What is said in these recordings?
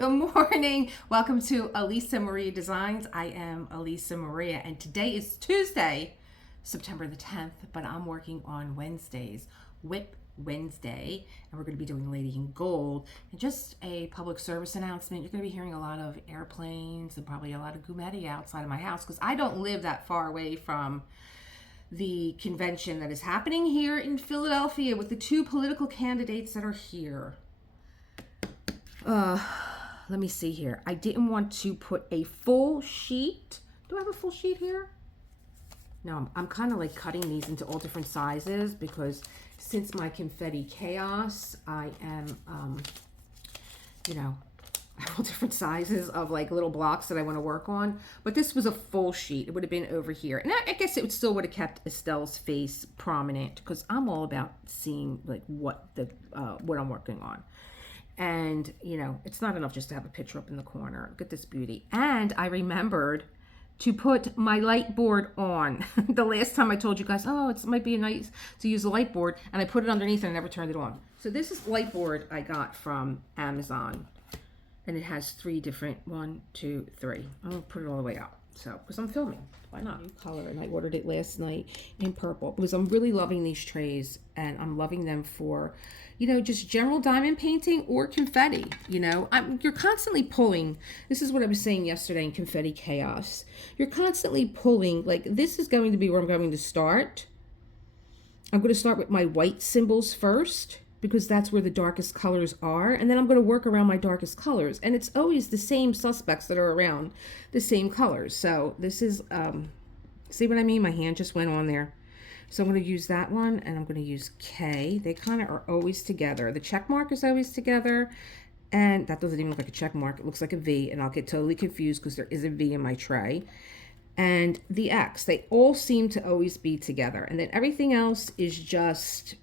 Good morning. Welcome to Elisa Maria Designs. I am Elisa Maria, and today is Tuesday, September the 10th, but I'm working on Wednesdays, WIP Wednesday, and we're going to be doing Lady in Gold. And just a public service announcement, you're going to be hearing a lot of airplanes and probably a lot of gummetti outside of my house because I don't live that far away from the convention that is happening here in Philadelphia with the two political candidates that are here. Let me see here. I didn't want to put a full sheet. Do I have a full sheet here? No, I'm kind of like cutting these into all different sizes because since my confetti chaos, I am, I have all different sizes of like little blocks that I want to work on. But this was a full sheet. It would have been over here. And I guess it still would have kept Estelle's face prominent because I'm all about seeing like what I'm working on. And, it's not enough just to have a picture up in the corner. Look at this beauty. And I remembered to put my light board on. The last time I told you guys, it might be nice to use a light board. And I put it underneath and I never turned it on. So this is light board I got from Amazon. And it has 3 different, 1, 2, 3. I'm going to put it all the way out. So, because I'm filming. Why not? New color. And I ordered it last night in purple. Because I'm really loving these trays. And I'm loving them for, just general diamond painting or confetti. You're constantly pulling. This is what I was saying yesterday in Confetti Chaos. You're constantly pulling. Like, this is going to be where I'm going to start. I'm going to start with my white symbols first, because that's where the darkest colors are. And then I'm going to work around my darkest colors. And it's always the same suspects that are around the same colors. So this is, see what I mean? My hand just went on there. So I'm going to use that one, and I'm going to use K. They kind of are always together. The check mark is always together. And that doesn't even look like a check mark. It looks like a V, and I'll get totally confused because there is a V in my tray. And the X, they all seem to always be together. And then everything else is just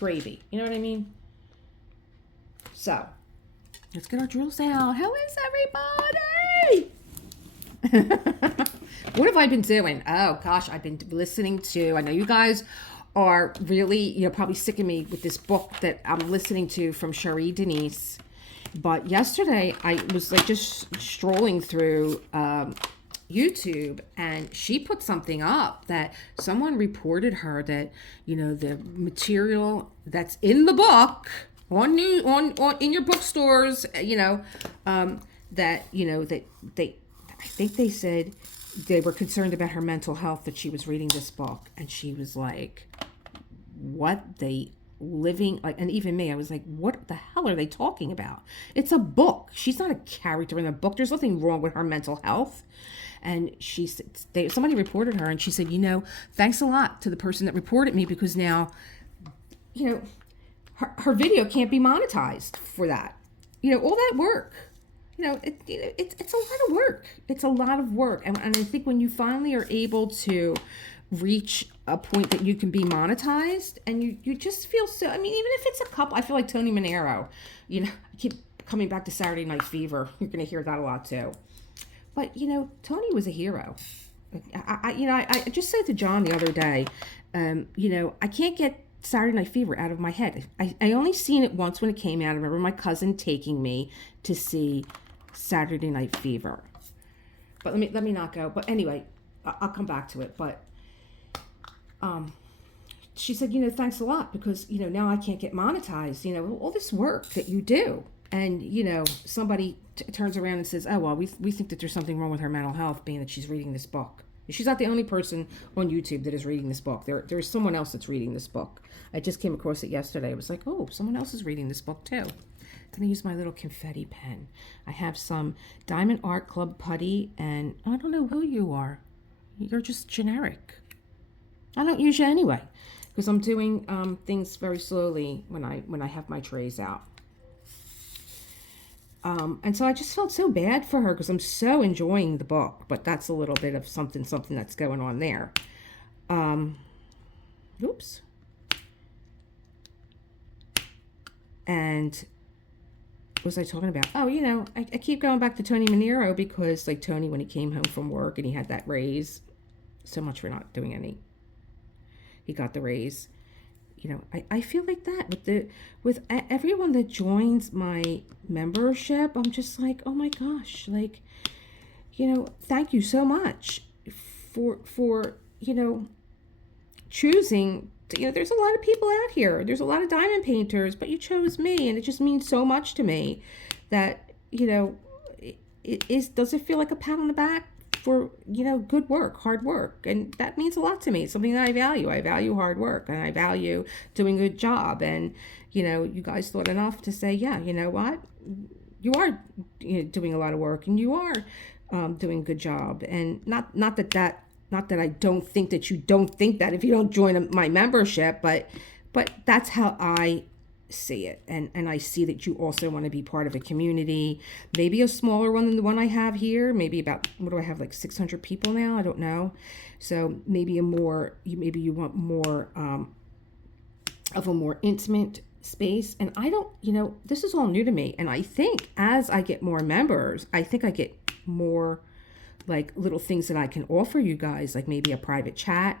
gravy. You know what I mean? So let's get our drills out. How is everybody? What have I been doing? Oh gosh, I've been listening to, I know you guys are really, probably sick of me with this book that I'm listening to from Cherie Denise. But yesterday I was like just strolling through YouTube, and she put something up that someone reported her that the material that's in the book on in your bookstores, that they I think they said they were concerned about her mental health, that she was reading this book, and she was like, what they living like, and even me, I was like, what the hell are they talking about? It's a book. She's not a character in a book. There's nothing wrong with her mental health. And she said, somebody reported her, and she said, thanks a lot to the person that reported me, because now, her video can't be monetized for that. All that work. It's a lot of work. It's a lot of work. And I think when you finally are able to reach a point that you can be monetized, and you just feel so, even if it's a couple, I feel like Tony Manero, I keep coming back to Saturday Night Fever. You're going to hear that a lot too. But, Tony was a hero. I just said to John the other day, I can't get Saturday Night Fever out of my head. I only seen it once when it came out. I remember my cousin taking me to see Saturday Night Fever. But let me not go. But anyway, I'll come back to it. But she said, thanks a lot, because, now I can't get monetized, all this work that you do. And, somebody turns around and says, oh, well, we think that there's something wrong with her mental health, being that she's reading this book. She's not the only person on YouTube that is reading this book. There's someone else that's reading this book. I just came across it yesterday. I was like, oh, someone else is reading this book too. I'm going to use my little confetti pen. I have some Diamond Art Club putty, and I don't know who you are. You're just generic. I don't use you anyway, because I'm doing things very slowly when I have my trays out. And so I just felt so bad for her, because I'm so enjoying the book, but that's a little bit of something that's going on there. Oops. And what was I talking about? Oh, I keep going back to Tony Manero, because like Tony, when he came home from work and he had that raise, so much for not doing any. He got the raise. you know, I feel like that with everyone that joins my membership. I'm just like, oh my gosh, like, you know, thank you so much for you know, choosing to, you know, there's a lot of people out here. There's a lot of diamond painters, but you chose me, and it just means so much to me that, you know, does it feel like a pat on the back for, you know, good work, hard work? And that means a lot to me. It's something that I value. I value hard work, and I value doing a good job. And, you know, you guys thought enough to say, yeah, you know what? You are, you know, doing a lot of work, and you are doing a good job. And not that I don't think that you don't think that if you don't join my membership, but that's how I see it. And I see that you also want to be part of a community, maybe a smaller one than the one I have here, maybe about, what do I have, like 600 people now? I don't know. So maybe maybe you want more of a more intimate space. And I don't, you know, this is all new to me. And I think as I get more members, I think I get more like little things that I can offer you guys, like maybe a private chat.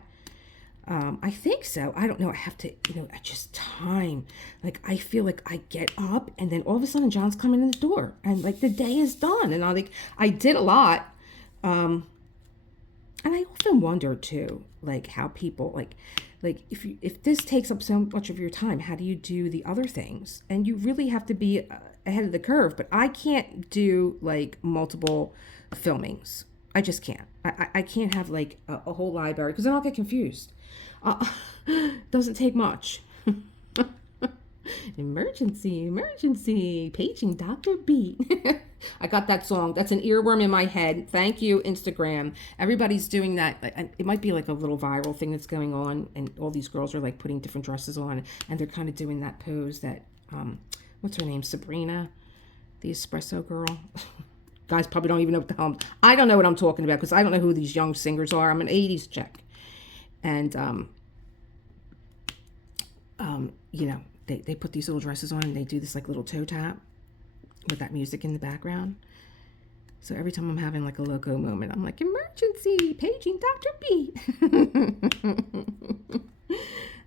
I think so. I don't know. I have to, you know, I just time. Like, I feel like I get up and then all of a sudden John's coming in the door and like the day is done. And I did a lot. And I often wonder too, like how people like if this takes up so much of your time, how do you do the other things? And you really have to be ahead of the curve. But I can't do like multiple filmings. I just can't. I can't have like a whole library because then I'll get confused. Doesn't take much. Emergency, paging Dr. B. I got that song. That's an earworm in my head. Thank you, Instagram. Everybody's doing that. It might be like a little viral thing that's going on, and all these girls are like putting different dresses on, and they're kind of doing that pose that, what's her name? Sabrina, the espresso girl. Guys probably don't even know what the hell I don't know what I'm talking about because I don't know who these young singers are. I'm an 80s chick. And, you know, they put these little dresses on and they do this like little toe tap with that music in the background. So every time I'm having like a loco moment, I'm like, emergency, paging Dr. B.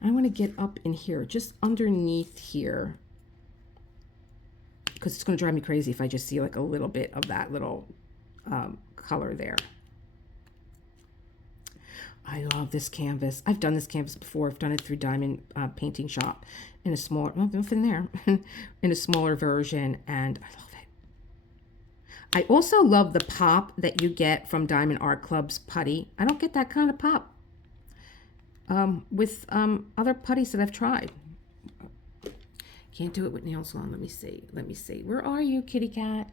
I want to get up in here, just underneath here, because it's going to drive me crazy if I just see like a little bit of that little color there. I love this canvas. I've done this canvas before. I've done it through Diamond Painting Shop in a smaller, well, nothing there, in a smaller version, and I love it. I also love the pop that you get from Diamond Art Club's putty. I don't get that kind of pop with other putties that I've tried. Can't do it with nails on. Let me see. Where are you, kitty cat?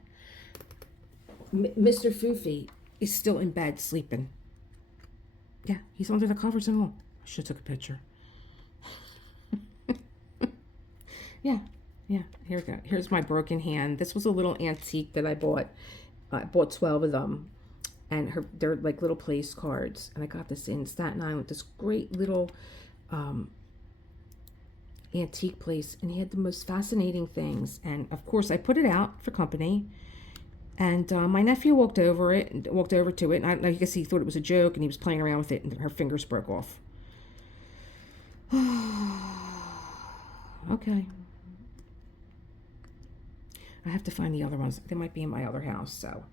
Mr. Foofy is still in bed sleeping. Yeah, he's under the covers and all. I should have took a picture. Yeah. Here we go. Here's my broken hand. This was a little antique that I bought. I bought 12 of them. And they're like little place cards. And I got this in Staten Island with this great little antique place, and he had the most fascinating things. And of course I put it out for company, and my nephew walked over to it, and I guess he thought it was a joke, and he was playing around with it, and her fingers broke off. Okay, I have to find the other ones. They might be in my other house. So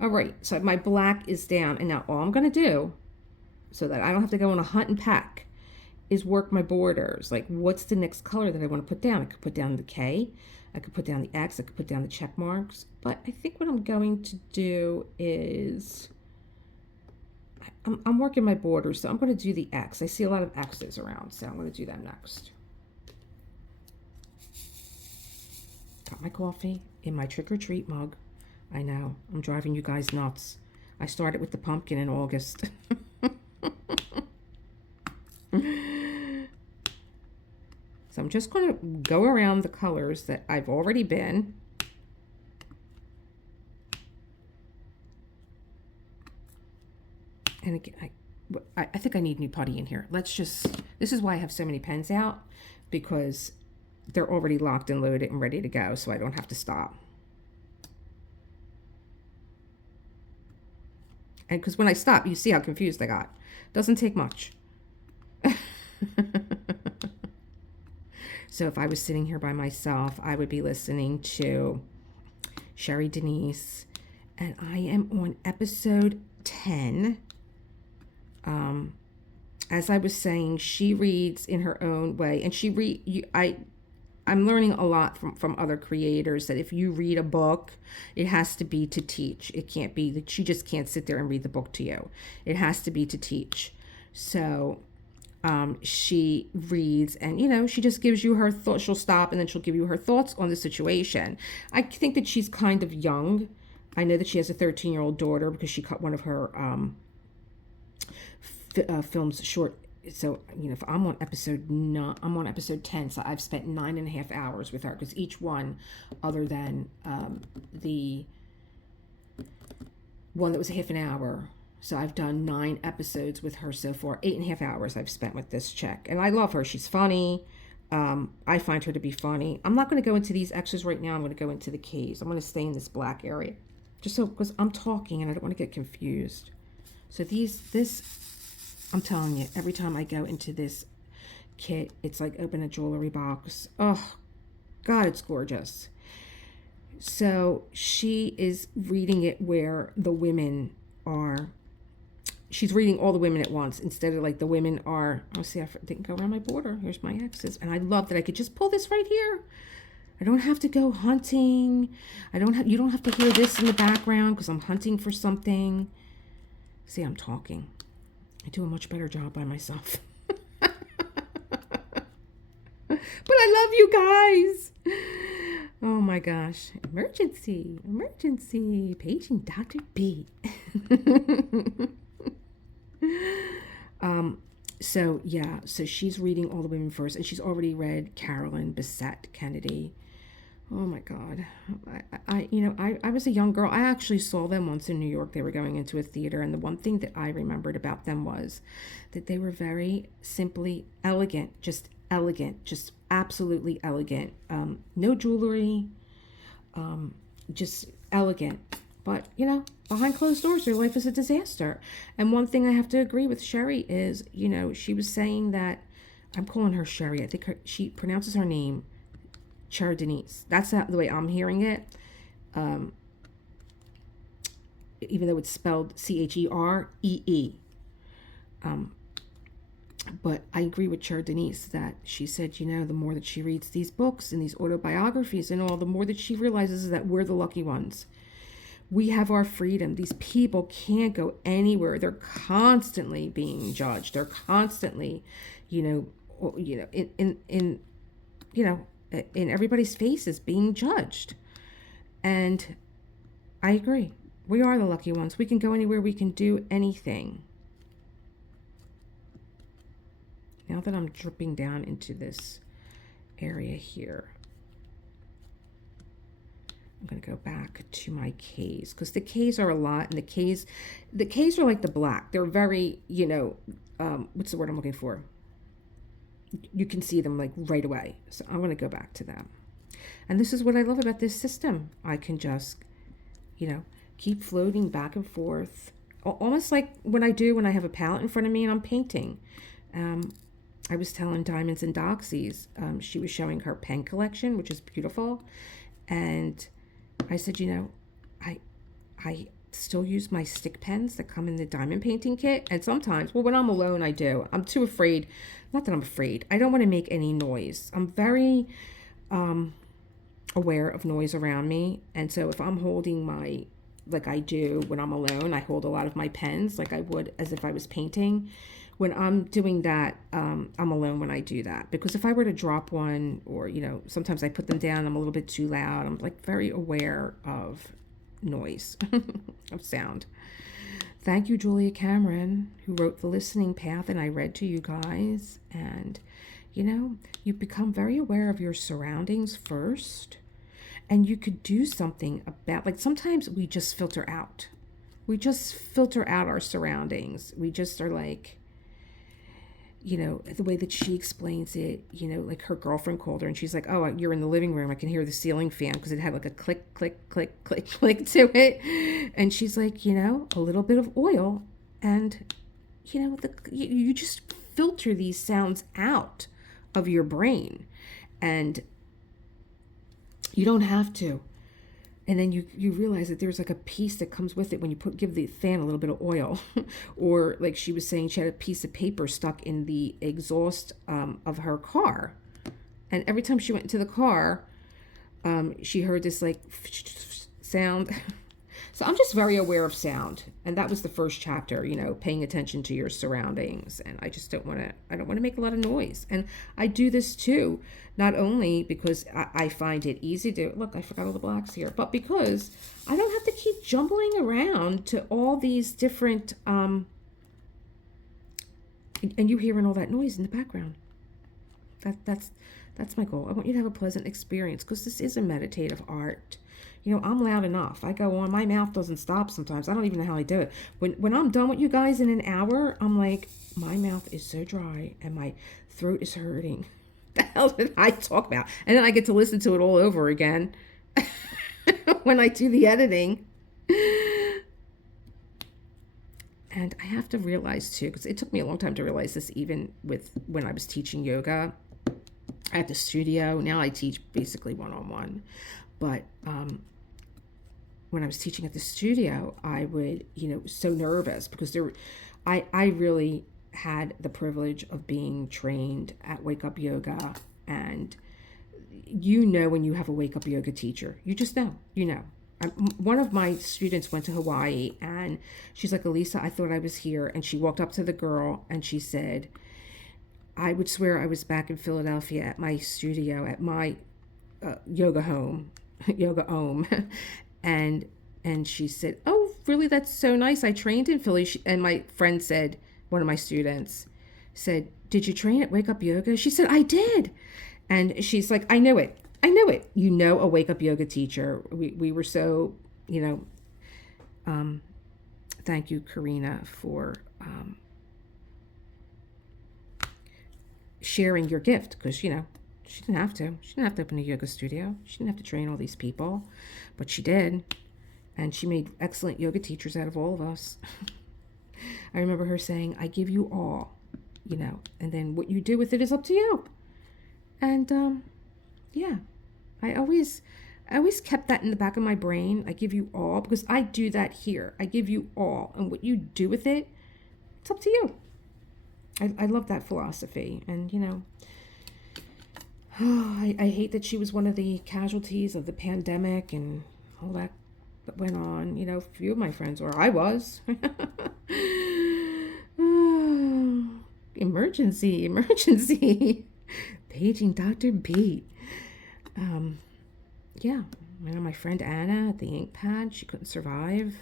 all right, so my black is down, and now all I'm going to do, so that I don't have to go on a hunt and peck, is work my borders. Like, what's the next color that I want to put down? I could put down the K, I could put down the X, I could put down the check marks. But I think what I'm going to do is, I'm working my borders, so I'm going to do the X. I see a lot of X's around, so I'm going to do them next. Got my coffee in my trick-or-treat mug. I know, I'm driving you guys nuts. I started with the pumpkin in August. So I'm just going to go around the colors that I've already been. And again, I think I need new putty in here. This is why I have so many pens out, because they're already locked and loaded and ready to go, so I don't have to stop. And because when I stop, you see how confused I got. Doesn't take much. So if I was sitting here by myself, I would be listening to Sherry Denise, and I am on episode 10. As I was saying, she reads in her own way, and I'm learning a lot from other creators that if you read a book, it has to be to teach. It can't be that she just can't sit there and read the book to you. It has to be to teach. So she reads, and she just gives you her thoughts. She'll stop and then she'll give you her thoughts on the situation. I think that she's kind of young. I know that she has a 13-year-old daughter because she cut one of her films short. So if I'm on episode 9, I'm on episode 10, so I've spent 9.5 hours with her, because each one, other than the one that was a half an hour, so I've done 9 episodes with her so far. 8.5 hours I've spent with this chick, and I love her. She's funny. I find her to be funny. I'm not going to go into these X's right now. I'm going to go into the K's. I'm going to stay in this black area, just so, because I'm talking and I don't want to get confused. So I'm telling you, every time I go into this kit, it's like open a jewelry box. Oh, God, it's gorgeous. So she is reading it where the women are. She's reading all the women at once instead of like the women are. Oh, see, I didn't go around my border. Here's my X's. And I love that I could just pull this right here. I don't have to go hunting. You don't have to hear this in the background because I'm hunting for something. See, I'm talking. I do a much better job by myself. But I love you guys. Oh my gosh. Emergency. Paging Dr. B. So she's reading all the women first, and she's already read Carolyn Bessette Kennedy. Oh my God. I was a young girl. I actually saw them once in New York. They were going into a theater, and the one thing that I remembered about them was that they were very simply elegant, just absolutely elegant. No jewelry, just elegant. But, behind closed doors, their life is a disaster. And one thing I have to agree with Sherry is, she was saying that, I'm calling her Sherry. I think she pronounces her name Sherry Denise. That's the way I'm hearing it. Even though it's spelled Cheree. But I agree with Sherry Denise that she said, the more that she reads these books and these autobiographies and all, the more that she realizes that we're the lucky ones. We have our freedom. These people can't go anywhere. They're constantly being judged. They're constantly, in everybody's faces being judged. And I agree. We are the lucky ones. We can go anywhere. We can do anything. Now that I'm dripping down into this area here, I'm going to go back to my K's, because the K's are a lot, and the K's are like the black. They're very, what's the word I'm looking for? You can see them like right away. So I'm going to go back to them. And this is what I love about this system. I can just, keep floating back and forth. Almost like when I have a palette in front of me and I'm painting. I was telling Diamonds and Dotsies, she was showing her pen collection, which is beautiful. And I said, I still use my stick pens that come in the diamond painting kit. And sometimes, when I'm alone, I do. I'm too afraid. Not that I'm afraid. I don't want to make any noise. I'm very aware of noise around me. And so if I'm holding like I do when I'm alone, I hold a lot of my pens like I would as if I was painting. When I'm doing that, I'm alone when I do that. Because if I were to drop one, or, sometimes I put them down, I'm a little bit too loud. I'm like very aware of noise, of sound. Thank you, Julia Cameron, who wrote The Listening Path, and I read to you guys. And, you become very aware of your surroundings first. And you could do something about, like, sometimes we just filter out. We just filter out our surroundings. We just are like, the way that she explains it, like her girlfriend called her and she's like, oh, you're in the living room. I can hear the ceiling fan, because it had like a click, click, click, click, click to it. And she's like, a little bit of oil. And, you just filter these sounds out of your brain. And you don't have to. And then you realize that there's like a piece that comes with it when you give the fan a little bit of oil. Or like she was saying, she had a piece of paper stuck in the exhaust of her car. And every time she went into the car, she heard this like sound. So I'm just very aware of sound. And that was the first chapter, paying attention to your surroundings. And I just don't want to make a lot of noise. And I do this too, not only because I find it easy to, look, I forgot all the blocks here, but because I don't have to keep jumbling around to all these different, and you hearing all that noise in the background. That's my goal. I want you to have a pleasant experience because this is a meditative art. I'm loud enough. I go on. My mouth doesn't stop sometimes. I don't even know how I do it. When I'm done with you guys in an hour, I'm like, my mouth is so dry and my throat is hurting. The hell did I talk about? And then I get to listen to it all over again when I do the editing. And I have to realize too, because it took me a long time to realize this, even when I was teaching yoga at the studio. Now I teach basically one-on-one. But when I was teaching at the studio, I would, so nervous because I really had the privilege of being trained at Wake Up Yoga. And when you have a Wake Up Yoga teacher, you just know, one of my students went to Hawaii and she's like, Elisa, I thought I was here. And she walked up to the girl and she said, I would swear I was back in Philadelphia at my studio, at my yoga home. and she said, oh really, that's so nice, I trained in Philly. And my friend said, one of my students said, did you train at Wake Up Yoga? She said, I did. And she's like, I knew it. A Wake Up Yoga teacher. We were so, thank you, Karina, for sharing your gift, because she didn't have to. She didn't have to open a yoga studio. She didn't have to train all these people, but she did. And she made excellent yoga teachers out of all of us. I remember her saying, I give you all, and then what you do with it is up to you. And yeah, I always kept that in the back of my brain. I give you all, because I do that here. I give you all, and what you do with it, it's up to you. I love that philosophy. And I hate that she was one of the casualties of the pandemic and all that went on. A few of my friends were. I was. Emergency. Paging Dr. Beat. Yeah. My friend Anna at the ink pad, she couldn't survive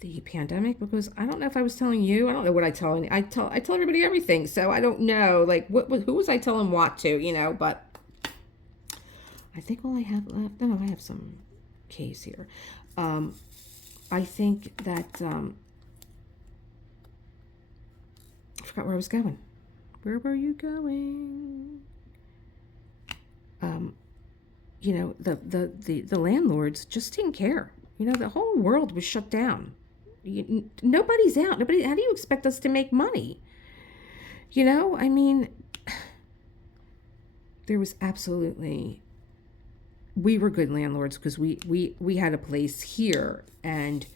the pandemic because I don't know if I was telling you. I don't know what I tell. I tell everybody everything. So I don't know, like, who was I telling what to, but I think all I have left, no, I have some case here. I think that, I forgot where I was going. Where were you going? The landlords just didn't care. The whole world was shut down. Nobody's out. How do you expect us to make money? I mean, there was absolutely, we were good landlords because we had a place here, and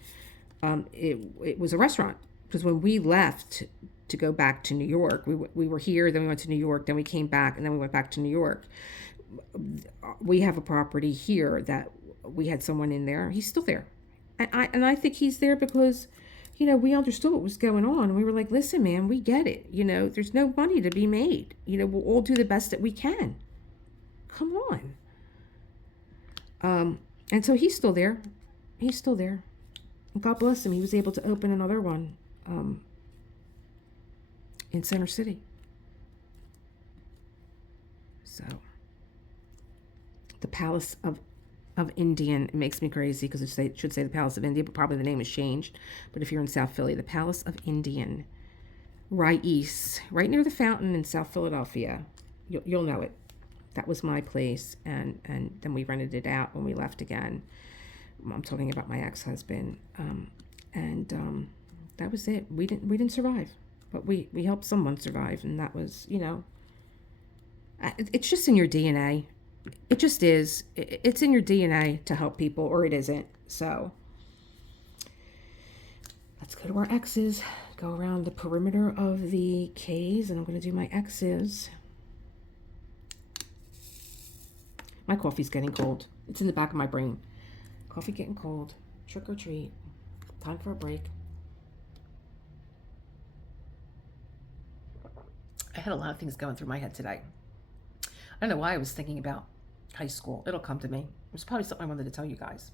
it was a restaurant. Because when we left to go back to New York, we were here, then we went to New York, then we came back, and then we went back to New York. We have a property here that we had someone in there. He's still there. And I think he's there because, we understood what was going on. And we were like, listen, man, we get it. There's no money to be made. We'll all do the best that we can. Come on. And so he's still there. God bless him. He was able to open another one in Center City. So the Palace of Indian, it makes me crazy because it should say the Palace of India, but probably the name has changed. But if you're in South Philly, the Palace of Indian, East, right near the fountain in South Philadelphia. You'll know it. That was my place, and then we rented it out when we left again. I'm talking about my ex-husband, and that was it. We didn't survive, but we helped someone survive, and that was It's just in your DNA. It just is. It's in your DNA to help people, or it isn't. So let's go to our X's. Go around the perimeter of the K's, and I'm going to do my X's. My coffee's getting cold. It's in the back of my brain. Coffee getting cold. Trick or treat. Time for a break. I had a lot of things going through my head today. I don't know why I was thinking about high school. It'll come to me. It was probably something I wanted to tell you guys.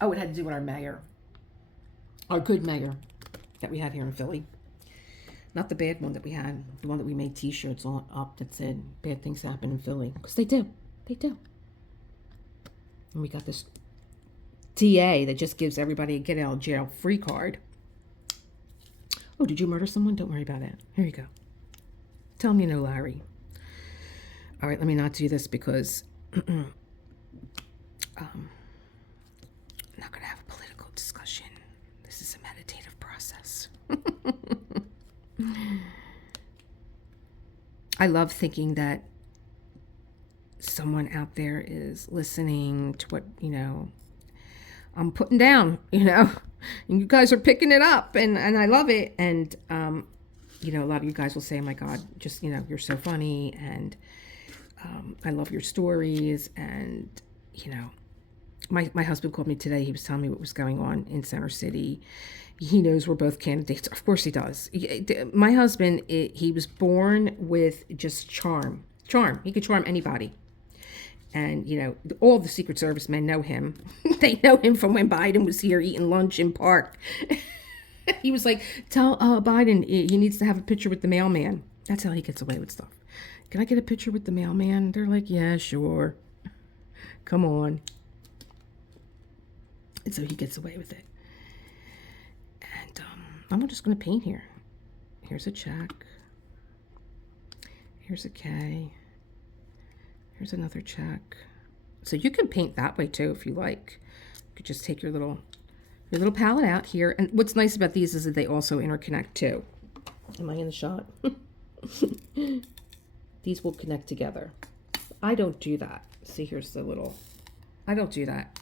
Oh, it had to do with our mayor. Our good mayor that we had here in Philly. Not the bad one that we had. The one that we made t-shirts on up that said bad things happen in Philly. Because they do. They do. And we got this TA that just gives everybody a get out of jail free card. Oh, did you murder someone? Don't worry about it. Here you go. Tell me no, Larry. All right, let me not do this because I'm not going to have a political discussion. This is a meditative process. I love thinking that someone out there is listening to what, I'm putting down, and you guys are picking it up, and I love it. And, a lot of you guys will say, oh my God, just, you're so funny. And, I love your stories. And, my husband called me today. He was telling me what was going on in Center City. He knows we're both candidates. Of course he does. My husband, he was born with just charm. He could charm anybody. And, all the Secret Service men know him. They know him from when Biden was here eating lunch in Park. He was like, tell Biden he needs to have a picture with the mailman. That's how he gets away with stuff. Can I get a picture with the mailman? They're like, yeah, sure. Come on. And so he gets away with it. And I'm just going to paint here. Here's a check. Here's a K. Here's another check. So you can paint that way too if you like. You could just take your little palette out here. And what's nice about these is that they also interconnect too. Am I in the shot? These will connect together. I don't do that. See, here's the little... I don't do that.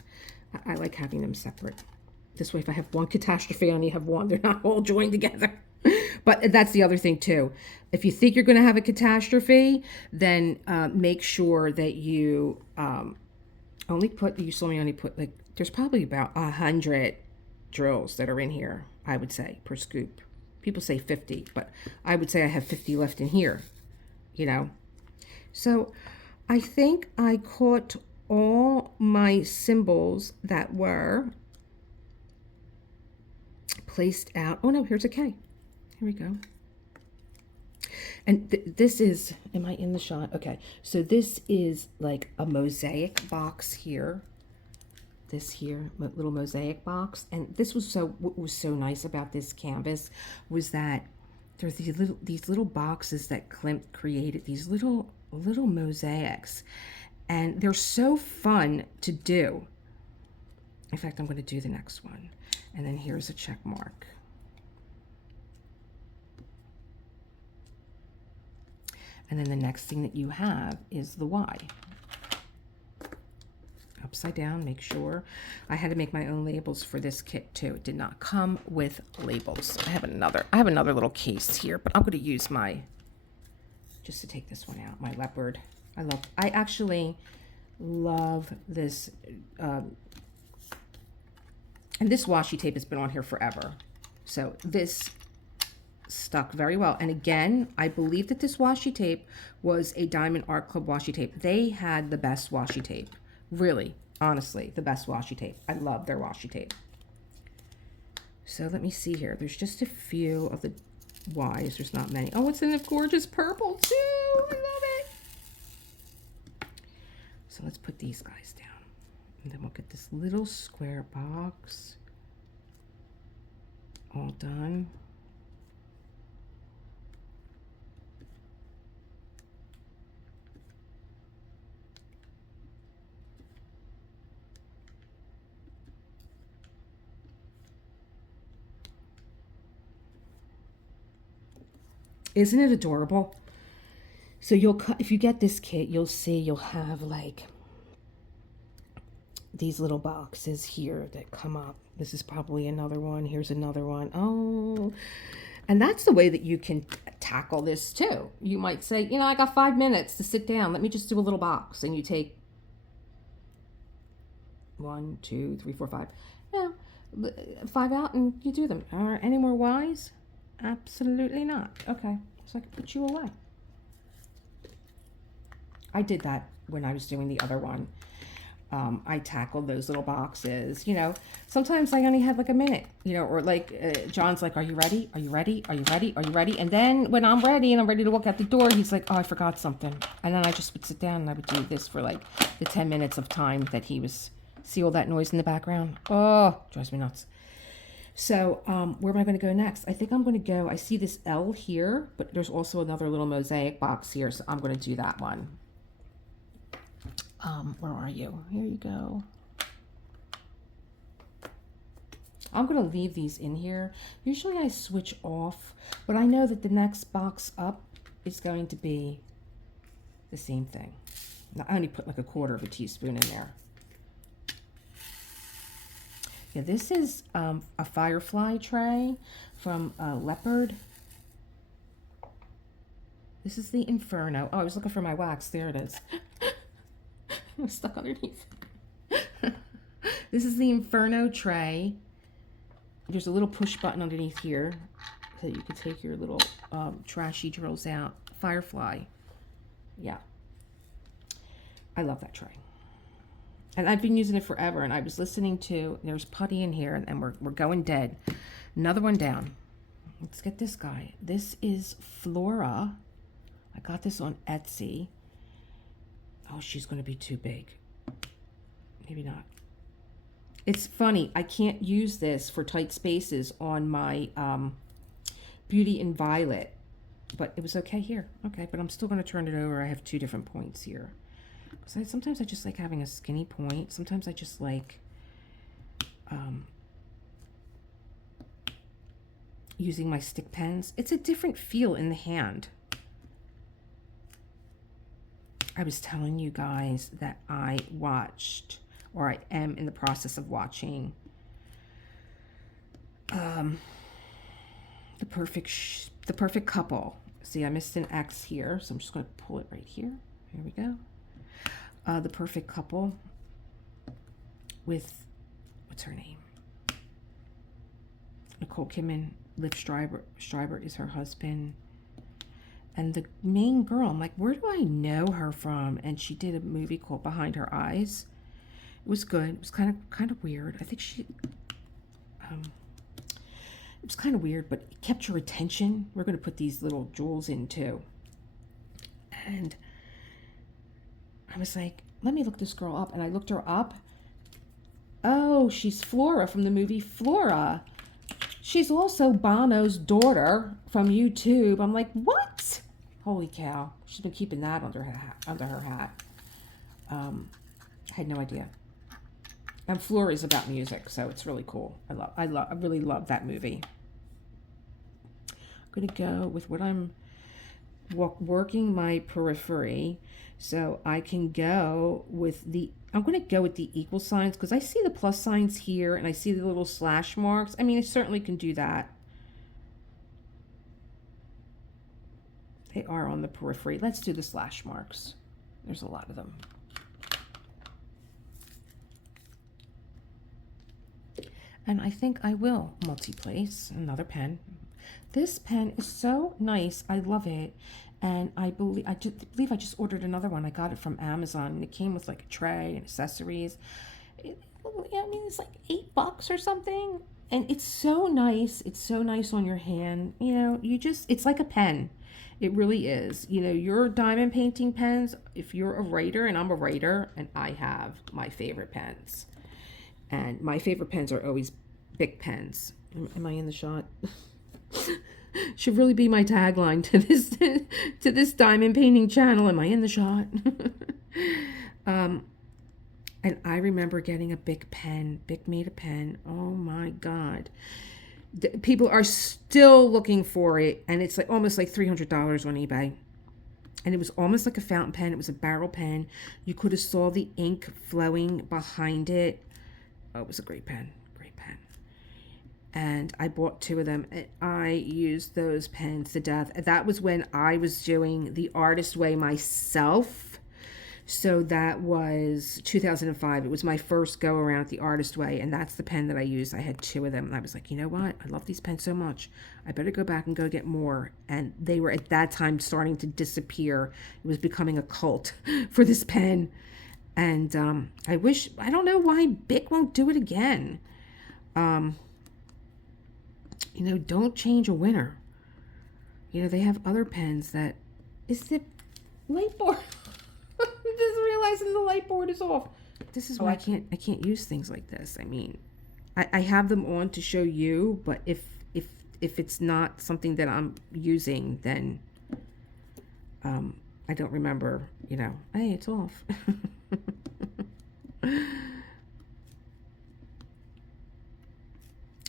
I like having them separate. This way, if I have one catastrophe, I only have one. They're not all joined together. But that's the other thing, too. If you think you're going to have a catastrophe, then make sure that you you saw me only put, like, there's probably about 100 drills that are in here, I would say, per scoop. People say 50, but I would say I have 50 left in here, So I think I caught all my symbols that were placed out. Oh no, here's a K. Here we go. And this is, am I in the shot? Okay, so this is like a mosaic box here. This here, little mosaic box. And this was what was so nice about this canvas was that there's these little boxes that Klimt created, these little mosaics. And they're so fun to do. In fact, I'm going to do the next one. And then here's a check mark. And then the next thing that you have is the Y. Upside down, make sure. I had to make my own labels for this kit too. It did not come with labels. I have another little case here, but I'm going to use just to take this one out, my leopard. I actually love this, and this washi tape has been on here forever. So this stuck very well. And again, I believe that this washi tape was a Diamond Art Club washi tape. They had the best washi tape. Really, honestly, the best washi tape. I love their washi tape. So let me see here. There's just a few of the Y's. There's not many. Oh, it's in a gorgeous purple too. I love it. So let's put these guys down. And then we'll get this little square box all done. Isn't it adorable? So if you get this kit, you'll see you'll have like these little boxes here that come up. This is probably another one. Here's another one. Oh, and that's the way that you can tackle this too. You might say, you know, I got 5 minutes to sit down. Let me just do a little box. And you take 1, 2, 3, 4, 5. Yeah, 5 out and you do them. Any more wise? Absolutely not. Okay, so I can put you away. I did that when I was doing the other one. I tackled those little boxes. You know, sometimes I only had like a minute, you know, or like John's like, are you ready? Are you ready? Are you ready? Are you ready? And then when I'm ready and I'm ready to walk out the door, he's like, oh, I forgot something. And then I just would sit down and I would do this for like the 10 minutes of time that he was, see all that noise in the background? Oh, drives me nuts. So where am I going to go next? I think I'm going to go, I see this L here, but there's also another little mosaic box here. So I'm going to do that one. Where are you? Here you go. I'm going to leave these in here. Usually I switch off, but I know that the next box up is going to be the same thing. Now, I only put like 1/4 teaspoon in there. Yeah, this is a firefly tray from Leopard. This is the Inferno. Oh, I was looking for my wax. There it is. I'm stuck underneath. This is the Inferno tray. There's a little push button underneath here so you can take your little trashy drills out. Firefly. Yeah. I love that tray. And I've been using it forever. And I was listening to, there's putty in here and we're going dead. Another one down. Let's get this guy. This is Flora. I got this on Etsy. Oh, she's going to be too big. Maybe not. It's funny. I can't use this for tight spaces on my Beauty in Violet. But it was okay here. Okay, but I'm still going to turn it over. I have 2 different points here. Because sometimes I just like having a skinny point. Sometimes I just like using my stick pens. It's a different feel in the hand. I was telling you guys that I watched, or I am in the process of watching, the perfect couple. See, I missed an X here, so I'm just going to pull it right here. Here we go. The Perfect Couple with, what's her name? Nicole Kidman. Liv Schreiber is her husband. And the main girl, I'm like, where do I know her from? And she did a movie called Behind Her Eyes. It was good. It was kind of weird. I think she, it was kind of weird, but it kept your attention. We're going to put these little jewels in too. And I was like, let me look this girl up. And I looked her up. Oh, she's Flora from the movie Flora. She's also Bono's daughter from YouTube. I'm like, what? Holy cow. She's been keeping that under her hat. I had no idea. And Flora is about music, so it's really cool. I really love that movie. I'm going to go with what I'm working my periphery. So I can go with I'm going to go with the equal signs because I see the plus signs here and I see the little slash marks. I mean, I certainly can do that. They are on the periphery. Let's do the slash marks. There's a lot of them. And I think I will multi-place another pen. This pen is so nice. I love it. And I believe I just ordered another one. I got it from Amazon and it came with like a tray and accessories. I mean, it's like $8 or something. And it's so nice. It's so nice on your hand. You know, it's like a pen. It really is. You know, your diamond painting pens, if you're a writer, and I'm a writer, and I have my favorite pens. And my favorite pens are always big pens. Am I in the shot? Should really be my tagline to this diamond painting channel. Am I in the shot? And I remember getting a Bic pen, Bic made a pen. Oh my God. People are still looking for it, and it's like almost like $300 on eBay. And it was almost like a fountain pen. It was a barrel pen. You could have saw the ink flowing behind it. Oh, it was a great pen. Great pen. And I bought 2 of them. And I used those pens to death. That was when I was doing the Artist Way myself. So that was 2005. It was my first go around at the Artist Way, and that's the pen that I used. I had 2 of them, and I was like, you know what? I love these pens so much. I better go back and go get more. And they were at that time starting to disappear. It was becoming a cult for this pen. And I don't know why Bic won't do it again. Don't change a winner. They have other pens that is the Lightboard. Just realizing the light board is off. This is why I can't use things like this. I mean, I have them on to show you, but if it's not something that I'm using, then I don't remember, hey, it's off.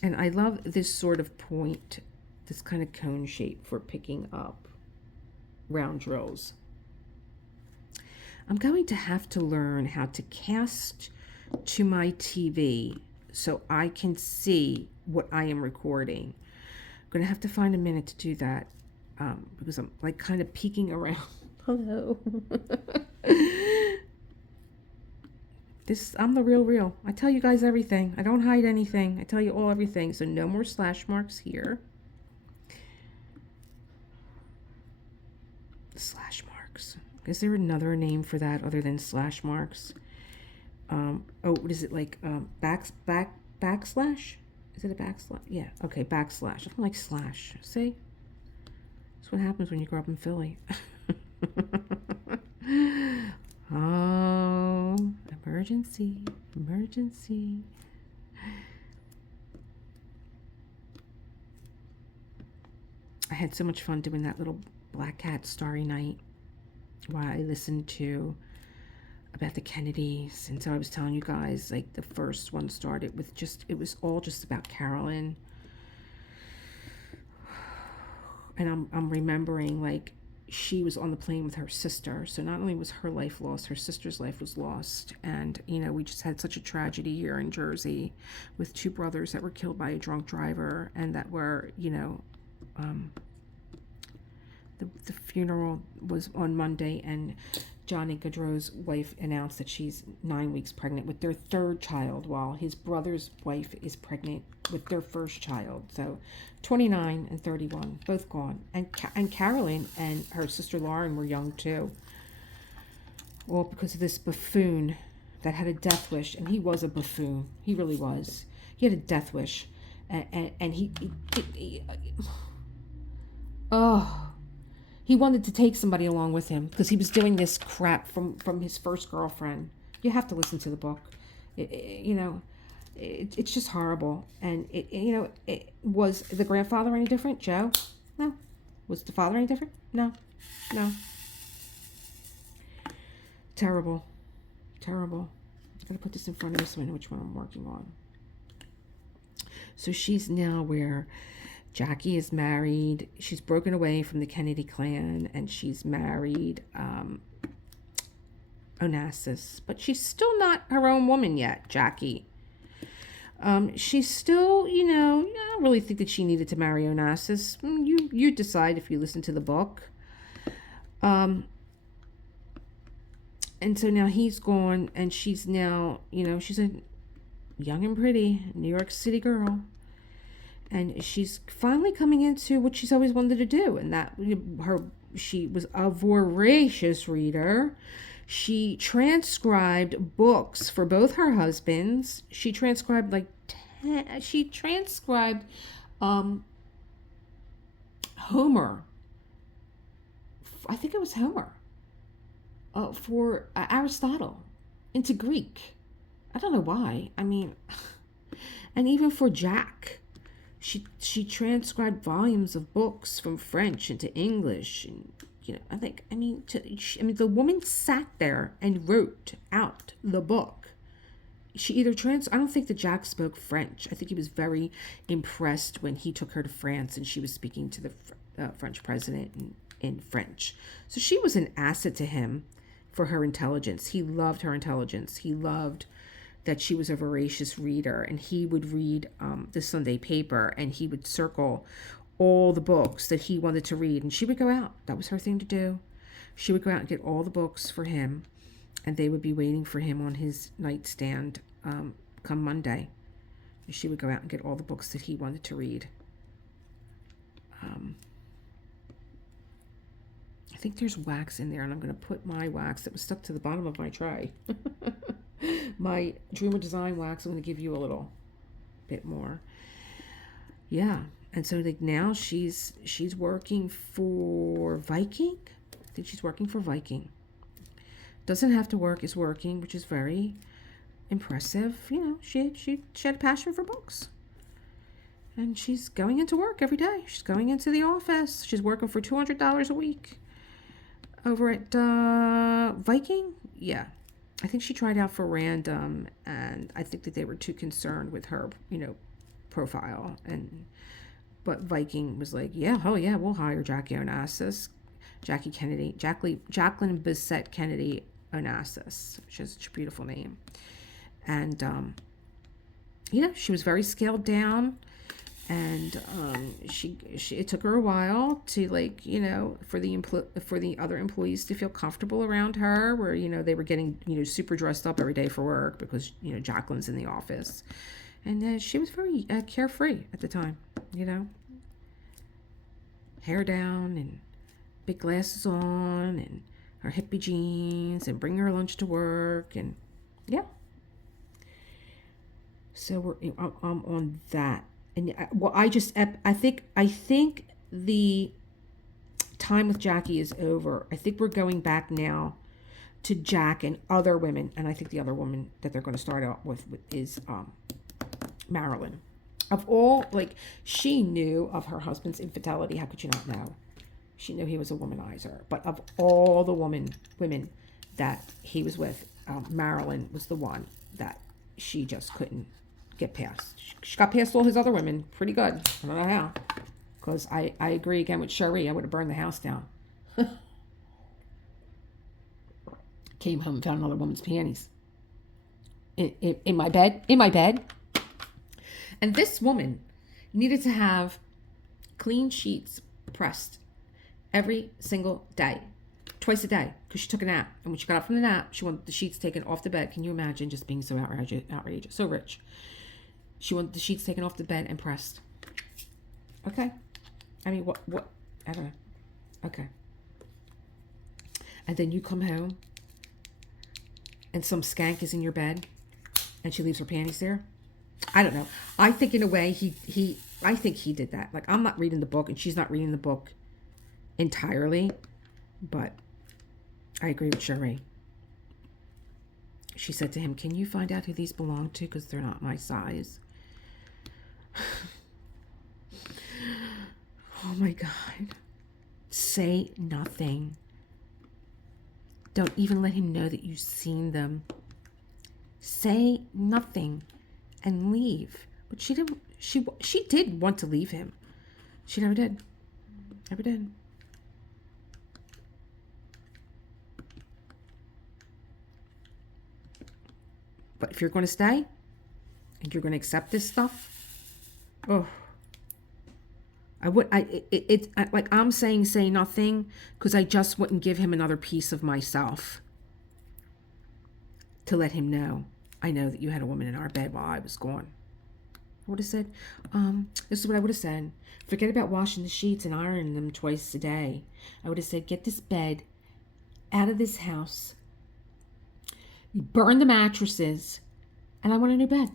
And I love this sort of point, this kind of cone shape for picking up round drills. I'm going to have to learn how to cast to my TV so I can see what I am recording. I'm going to have to find a minute to do that because I'm like kind of peeking around. Hello. I'm the real. I tell you guys everything. I don't hide anything. I tell you all everything. So no more slash marks here. Slash marks. Is there another name for that other than slash marks? What is it like? Backslash? Is it a backslash? Yeah. Okay, backslash. I don't like slash. See? That's what happens when you grow up in Philly. Oh, emergency. I had so much fun doing that little Black Cat Starry Night while I listened to about the Kennedys. And so I was telling you guys, like, the first one started with it was all just about Carolyn. And I'm remembering, like, she was on the plane with her sister. So not only was her life lost, her sister's life was lost. And, we just had such a tragedy here in Jersey with 2 brothers that were killed by a drunk driver and that were, the funeral was on Monday, and Johnny Gaudreau's wife announced that she's 9 weeks pregnant with their 3rd child, while his brother's wife is pregnant with their 1st child. So 29 and 31, both gone. And Carolyn and her sister Lauren were young too. All because of this buffoon that had a death wish, and he was a buffoon. He really was. He had a death wish, and he wanted to take somebody along with him because he was doing this crap from his first girlfriend. You have to listen to the book. It's just horrible. And it was the grandfather any different? Joe? No. Was the father any different? No. Terrible. I'm gonna put this in front of me so I know which one I'm working on. So she's now where Jackie is married. She's broken away from the Kennedy clan, and she's married Onassis. But she's still not her own woman yet, Jackie. She's still, I don't really think that she needed to marry Onassis. You decide if you listen to the book. And so now he's gone, and she's now, she's a young and pretty New York City girl. And she's finally coming into what she's always wanted to do. And that she was a voracious reader. She transcribed books for both her husbands. She transcribed Homer. I think it was Homer. For Aristotle into Greek. I don't know why. I mean, and even for Jack. She transcribed volumes of books from French into English, and the woman sat there and wrote out the book. she either I don't think that Jack spoke French. I think he was very impressed when he took her to France and she was speaking to the French president in French. So she was an asset to him for her intelligence. He loved her intelligence. He loved that she was a voracious reader, and he would read the Sunday paper, and he would circle all the books that he wanted to read, and she would go out. That was her thing to do. She would go out and get all the books for him, and they would be waiting for him on his nightstand come Monday. She would go out and get all the books that he wanted to read. I think there's wax in there, and I'm going to put my wax that was stuck to the bottom of my tray. My Dreamer Design wax, I'm going to give you a little bit more. Yeah, and so like now she's working for Viking. I think she's working for Viking. Doesn't have to work, is working, which is very impressive. You know, she had a passion for books. And she's going into work every day. She's going into the office. She's working for $200 a week over at Viking. Yeah. I think she tried out for Random, and I think that they were too concerned with her, profile. But Viking was like, yeah, oh yeah, we'll hire Jacqueline Bissett Kennedy Onassis, which is a beautiful name. And, she was very scaled down. And it took her a while to for the other employees to feel comfortable around her, where they were getting super dressed up every day for work because Jacqueline's in the office, and she was very carefree at the time, hair down and big glasses on and her hippie jeans and bring her lunch to work, and yeah. So I'm on that. And I think the time with Jackie is over. I think we're going back now to Jack and other women. And I think the other woman that they're going to start out with is Marilyn. Of all, she knew of her husband's infidelity. How could you not know? She knew he was a womanizer. But of all the women that he was with, Marilyn was the one that she just couldn't get past. She got past all his other women pretty good. I don't know how. Because I agree again with Cherie. I would have burned the house down. Came home and found another woman's panties. In my bed. In my bed. And this woman needed to have clean sheets pressed every single day. Twice a day. Because she took a nap. And when she got up from the nap, she wanted the sheets taken off the bed. Can you imagine just being so outrageous? So rich. She wanted the sheets taken off the bed and pressed. Okay. I mean, what? I don't know. Okay. And then you come home and some skank is in your bed and she leaves her panties there. I don't know. I think in a way I think he did that. I'm not reading the book and she's not reading the book entirely, but I agree with Cherie. She said to him, can you find out who these belong to? Because they're not my size. Oh my God. Say nothing. Don't even let him know that you've seen them. Say nothing and leave. But she didn't. She did want to leave him. She never did. Never did. But if you're going to stay and you're going to accept this stuff, I'm saying say nothing because I just wouldn't give him another piece of myself to let him know. I know that you had a woman in our bed while I was gone. I would have said, this is what I would have said. Forget about washing the sheets and ironing them twice a day. I would have said, get this bed out of this house. You burn the mattresses, and I want a new bed.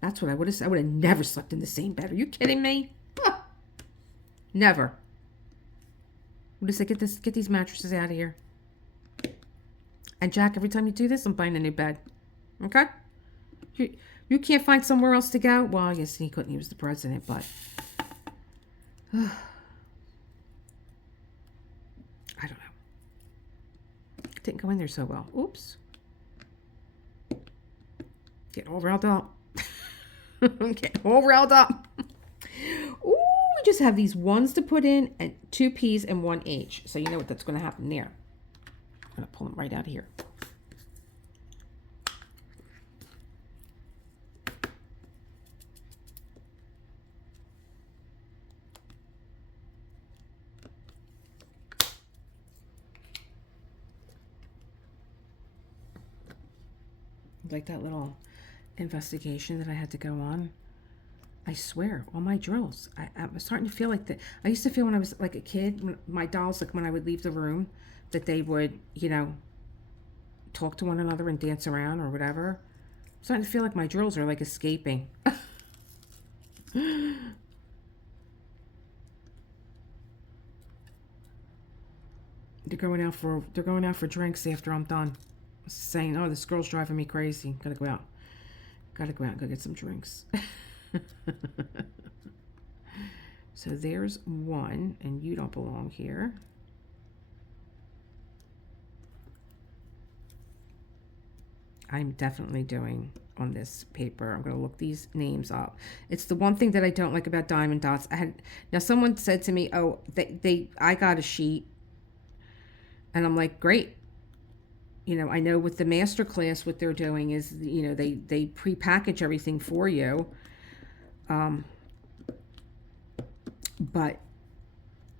That's what I would have said. I would have never slept in the same bed. Are you kidding me? Never. I would have said, get these mattresses out of here. And Jack, every time you do this, I'm buying a new bed. Okay? You can't find somewhere else to go? Well, I guess he couldn't. He was the president, but I don't know. Didn't go in there so well. Oops. Getting all riled up. I'm getting all riled up. Ooh, we just have these ones to put in and 2 P's and 1 H. So you know what that's going to happen there. I'm going to pull them right out of here. Like that little investigation that I had to go on. I swear, all my drills. I'm starting to feel like that. I used to feel when I was like a kid, when my dolls, like when I would leave the room, that they would, you know, talk to one another and dance around or whatever. I'm starting to feel like my drills are like escaping. They're going out for drinks after I'm done. Saying, oh, this girl's driving me crazy. Gotta go out and go get some drinks. So there's one, and you don't belong here. I'm definitely doing on this paper. I'm going to look these names up. It's the one thing that I don't like about Diamond Dotz. Now someone said to me, oh, I got a sheet, and I'm like, great. You know, I know with the master class, what they're doing is, you know, they pre-package everything for you. But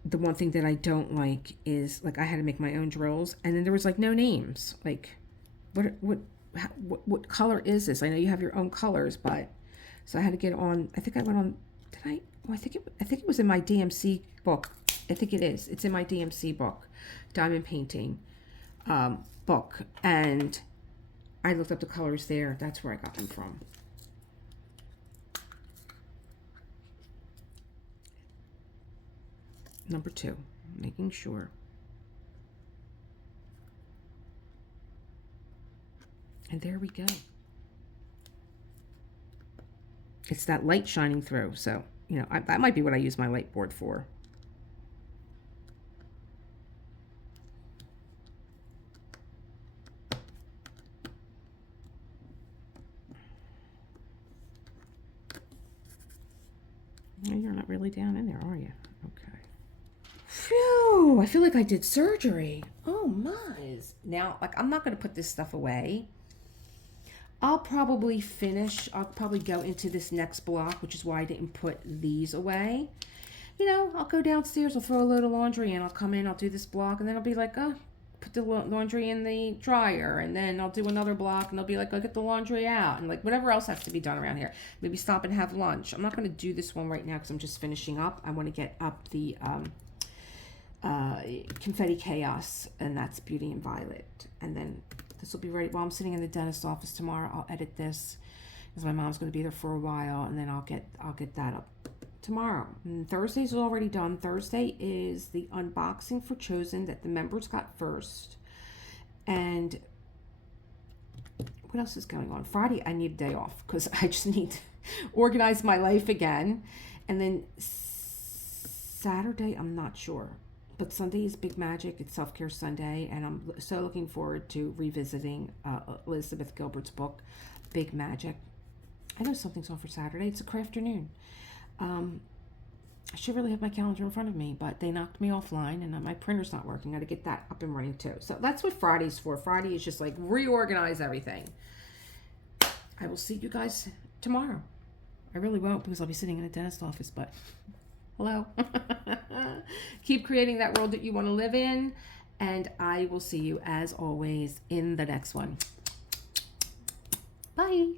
the one thing that I don't like is, like, I had to make my own drills, and then there was like no names. Like, what color is this? I know you have your own colors, but so I had to get on. I think I went on. Did I? Oh, I think it was in my DMC book. I think it is. It's in my DMC book, diamond painting book, and I looked up the colors there. That's where I got them from. Number 2, making sure. And there we go. It's that light shining through. So, you know, that might be what I use my light board for. You're not really down in there, are you? Okay. Phew, I feel like I did surgery. Oh my. Now, like, I'm not going to put this stuff away. I'll probably go into this next block, which is why I didn't put these away. You know, I'll go downstairs, I'll throw a load of laundry in, I'll come in, I'll do this block, and then I'll be like, oh, put the laundry in the dryer, and then I'll do another block, and I'll be like, I'll get the laundry out, and like whatever else has to be done around here. Maybe stop and have lunch. I'm not going to do this one right now because I'm just finishing up. I want to get up the Confetti Chaos, and that's Beauty and Violet, and then this will be ready. While I'm sitting in the dentist's office tomorrow, I'll edit this because my mom's going to be there for a while, and then I'll get that up tomorrow. And Thursday's already done. Thursday is the unboxing for Chosen that the members got first. And what else is going on? Friday, I need a day off because I just need to organize my life again. And then Saturday, I'm not sure. But Sunday is Big Magic. It's Self-Care Sunday. And I'm so looking forward to revisiting Elizabeth Gilbert's book, Big Magic. I know something's on for Saturday. It's a crafternoon. I should really have my calendar in front of me, but they knocked me offline and my printer's not working. I got to get that up and running too. So that's what Friday's for. Friday is just like reorganize everything. I will see you guys tomorrow. I really won't because I'll be sitting in a dentist office, but hello. Keep creating that world that you want to live in, and I will see you as always in the next one. Bye.